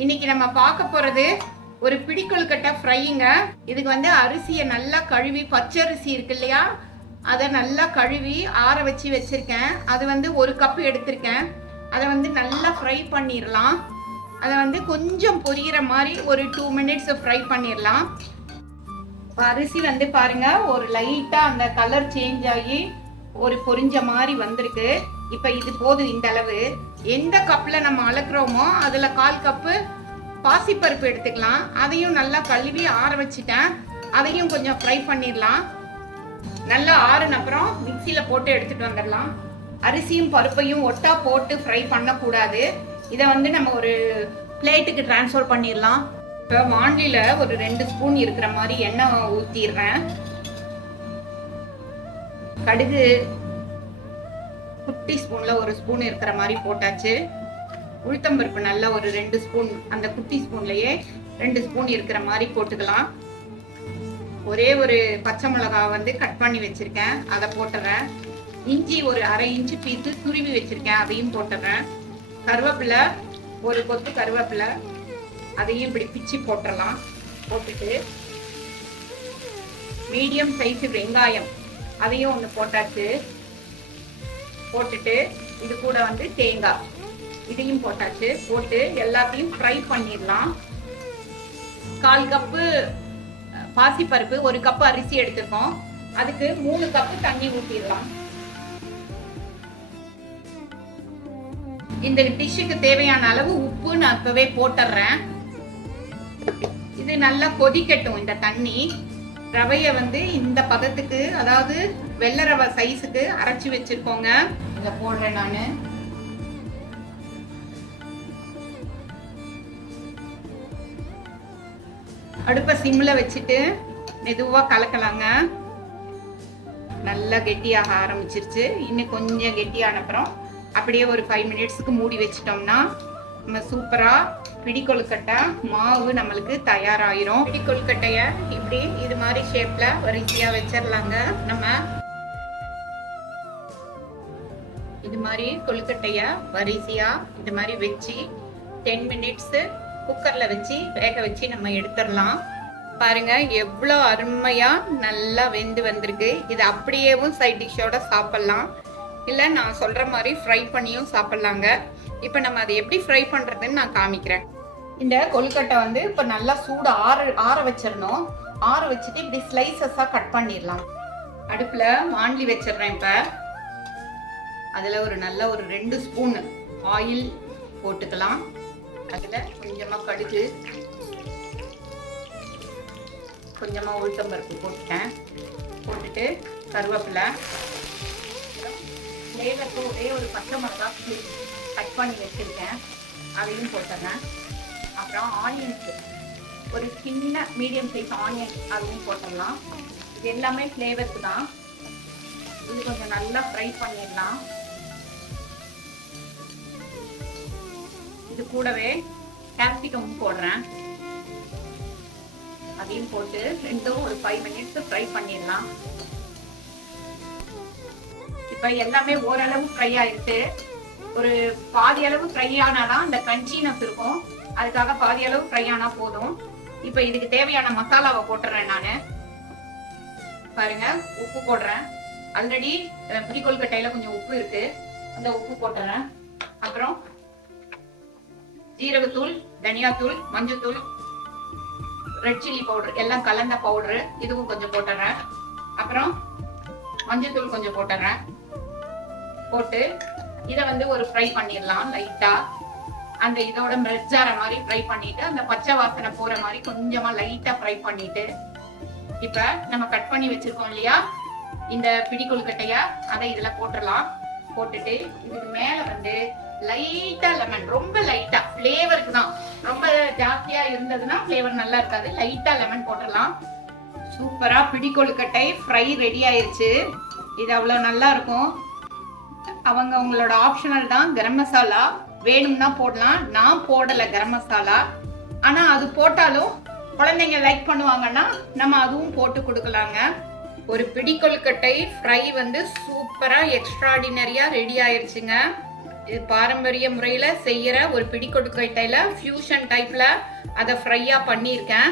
இன்னைக்கு நம்ம பார்க்க போறது ஒரு பிடி கொழுக்கட்டை ஃப்ரைங்க. இதுக்கு வந்து அரிசியை நல்லா கழுவி, பச்சரிசி இருக்கு இல்லையா, அதை நல்லா கழுவி ஆற வச்சு வச்சிருக்கேன். அது வந்து 1 கப் எடுத்திருக்கேன். அதை வந்து நல்லா ஃப்ரை பண்ணிடலாம். அதை வந்து கொஞ்சம் பொரியிற மாதிரி ஒரு 2 மினிட்ஸ் ஃப்ரை பண்ணிடலாம். அரிசி வந்து பாருங்க, ஒரு லைட்டா அந்த கலர் சேஞ்ச் ஆகி ஒரு பொரிஞ்ச மாதிரி வந்திருக்கு. இப்ப இது போதும். இந்த அளவு எந்த கப்ல நம்ம அளக்குறோமோ அதுல 1/4 கப்பு பாசிப்பருப்பு எடுத்துக்கலாம். அதையும் நல்லா கழுவி ஆற வச்சுட்டேன். அதையும் கொஞ்சம் ஃப்ரை பண்ணிடலாம். நல்லா ஆறுன அப்புறம் மிக்சியில போட்டு எடுத்துட்டு வந்துடலாம். அரிசியும் பருப்பையும் ஒட்டா போட்டு ஃப்ரை பண்ணக்கூடாது. இதை வந்து நம்ம ஒரு பிளேட்டுக்கு டிரான்ஸ்ஃபர் பண்ணிடலாம். இப்போ வாண்டில ஒரு 2 ஸ்பூன் இருக்கிற மாதிரி எண்ணெய் ஊற்றிடுறேன். கடுகு குட்டி ஸ்பூன்ல 1 ஸ்பூன் இருக்கிற மாதிரி போட்டாச்சு. உளுத்தம்பருப்பு நல்லா ஒரு 2 ஸ்பூன், அந்த குட்டி ஸ்பூன்லயே 2 ஸ்பூன் இருக்கிற மாதிரி போட்டுக்கலாம். ஒரே ஒரு பச்சை மிளகாய் வந்து கட் பண்ணி வச்சிருக்கேன், அதை போட்டுறேன். இஞ்சி ஒரு 1/2 இன்ச்சு பீஸு துருவி வச்சிருக்கேன், அதையும் போட்டுறேன். கருவேப்பிலை ஒரு கொத்து கருவேப்பிலை, அதையும் இப்படி பிச்சு போட்டுடலாம். போட்டுட்டு மீடியம் சைஸ் வெங்காயம் அதையும் ஒன்று போட்டாச்சு. போட்டுட்டு இது கூட வந்து தேங்காய் இதையும் போட்டாச்சு. போட்டு எல்லாத்தையும் ஃப்ரை பண்ணிடலாம். 1/4 கப்பு பாசிப்பருப்பு, 1 கப்பு அரிசி எடுத்துக்கோம். அதுக்கு 3 கப்பு தண்ணி ஊற்றிடலாம். இந்த டிஷ்ஷுக்கு தேவையான அளவு உப்பு நான் இப்பவே போட்டுறேன். இது நல்லா கொதிக்கட்டும். இந்த தண்ணி ரவைய வந்து இந்த பதத்துக்கு, அதாவது வெள்ளை ரவை சைஸுக்கு அரைச்சி வச்சிருக்கோங்க. இதை போடுறேன் நானு. அடுப்பை சிம்ல வச்சுட்டு மெதுவா கலக்கலாங்க. நல்லா கெட்டியாக ஆரம்பிச்சிருச்சு. இன்னும் கொஞ்சம் கெட்டியான அப்புறம் அப்படியே ஒரு 5 மினிட்ஸ்க்கு மூடி வச்சிட்டோம்னா நம்ம சூப்பரா பிடி கொழுக்கட்டை மாவு நம்மளுக்கு தயாராயிரும். பிடி கொழுக்கட்டைய இப்படி இது மாதிரி ஷேப்ல வரிசையா வச்சிடலாங்க. நம்ம இது மாதிரி கொழுக்கட்டைய வரிசையா இது மாதிரி வச்சு 10 மினிட்ஸ் குக்கர்ல வச்சு வேக வச்சு நம்ம எடுத்துடலாம். பாருங்க எவ்வளோ அருமையா நல்லா வெந்து வந்திருக்கு. இது அப்படியேவும் சைட் டிஷ்ஷோட சாப்பிடலாம், இல்லை நான் சொல்ற மாதிரி ஃப்ரை பண்ணியும் சாப்பிடலாங்க. இப்போ நம்ம அதை எப்படி ஃப்ரை பண்றதுன்னு நான் காமிக்கிறேன். இந்த கொழுக்கட்டை வந்து இப்போ நல்லா சூடு ஆற வச்சிடணும். ஆற வச்சுட்டு இப்படி ஸ்லைசஸா கட் பண்ணிடலாம். அடுப்புல வாண்டி வச்சிடுறேன். இப்போ அதுல ஒரு நல்ல ஒரு 2 ஸ்பூன் ஆயில் போட்டுக்கலாம். அதுல கொஞ்சமா கடுகு, கொஞ்சமா உளுத்தம்பருப்பு போட்டுட்டேன். போட்டுட்டு கருவேப்பிலை, ஃப்ளேவருக்கு ஒரே ஒரு பச்சை மிளகாய் கட் பண்ணி வச்சிருக்கேன், அதையும் போட்டுறேன். அப்புறம் ஆனியன்ஸ் ஒரு சின்ன மீடியம் சைஸ் ஆனியன், அதையும் போட்டுடலாம். இது எல்லாமே ஃப்ளேவருக்கு தான். இது கொஞ்சம் நல்லா ஃப்ரை பண்ணிடலாம். இது கூடவே கேப்சிகம் போடுறேன், அதையும் போட்டு ரெண்டும் ஒரு 5 மினிட்ஸ் ஃப்ரை பண்ணிடலாம். இப்ப எல்லாமே ஓரளவு ஃப்ரை ஆயிடுச்சு. ஒரு பாதி அளவு ஃப்ரை ஆனாதான் அந்த கிரன்ச்சினஸ் இருக்கும். அதுக்காக பாதி அளவு ஃப்ரை ஆனா போதும். இப்ப இதுக்கு தேவையான மசாலாவை போட்டுறேன் நானு. பாருங்க, உப்பு போடுறேன். ஆல்ரெடி பிடி கொழுக்கட்டையில கொஞ்சம் உப்பு இருக்கு, அந்த உப்பு போட்டுறேன். அப்புறம் ஜீரகத்தூள், தனியாத்தூள், மஞ்சத்தூள், ரெட் சில்லி பவுடர் எல்லாம் கலந்த பவுடரு, இதுவும் கொஞ்சம் போட்டுறேன். அப்புறம் மஞ்சத்தூள் கொஞ்சம் போட்டுறேன். போட்டு இதை வந்து ஒரு ஃப்ரை பண்ணிடலாம். லைட்டா அந்த இதோட மெர்ஜ் ஆற மாதிரி ஃப்ரை பண்ணிட்டு, அந்த பச்சை வாசனை போற மாதிரி கொஞ்சமா லைட்டா ஃப்ரை பண்ணிட்டு, இப்ப நம்ம கட் பண்ணி வச்சிருக்கோம் இல்லையா இந்த பிடி கொழுக்கட்டைய, அதை இதுல போட்டுடலாம். போட்டுட்டு இதுக்கு மேல வந்து லைட்டா லெமன், ரொம்ப லைட்டா ஃப்ளேவருக்கு தான். ரொம்ப ஜாஸ்தியா இருந்ததுன்னா ஃப்ளேவர் நல்லா இருக்காது. லைட்டா லெமன் போட்டுடலாம். சூப்பரா பிடி கொழுக்கட்டை ஃப்ரை ரெடி ஆயிருச்சு. இது அவ்வளவு நல்லா இருக்கும். அவங்க உங்களோட ஆப்ஷனல் தான். கரம் மசாலா வேணும்னா போடலாம், நான் போடல கரம் மசாலா. ஆனா அது போட்டாலும் குழந்தைங்க லைக் பண்ணுவாங்கன்னா நம்ம அதுவும் போட்டு கொடுக்கலாங்க. ஒரு பிடி கொழுக்கட்டை ஃப்ரை வந்து சூப்பரா எக்ஸ்ட்ராடினரியா ரெடி ஆயிருச்சுங்க. இது பாரம்பரிய முறையில செய்யற ஒரு பிடி கொழுக்கட்டையில ஃபியூஷன் டைப்ல அதை ஃப்ரையா பண்ணியிருக்கேன்.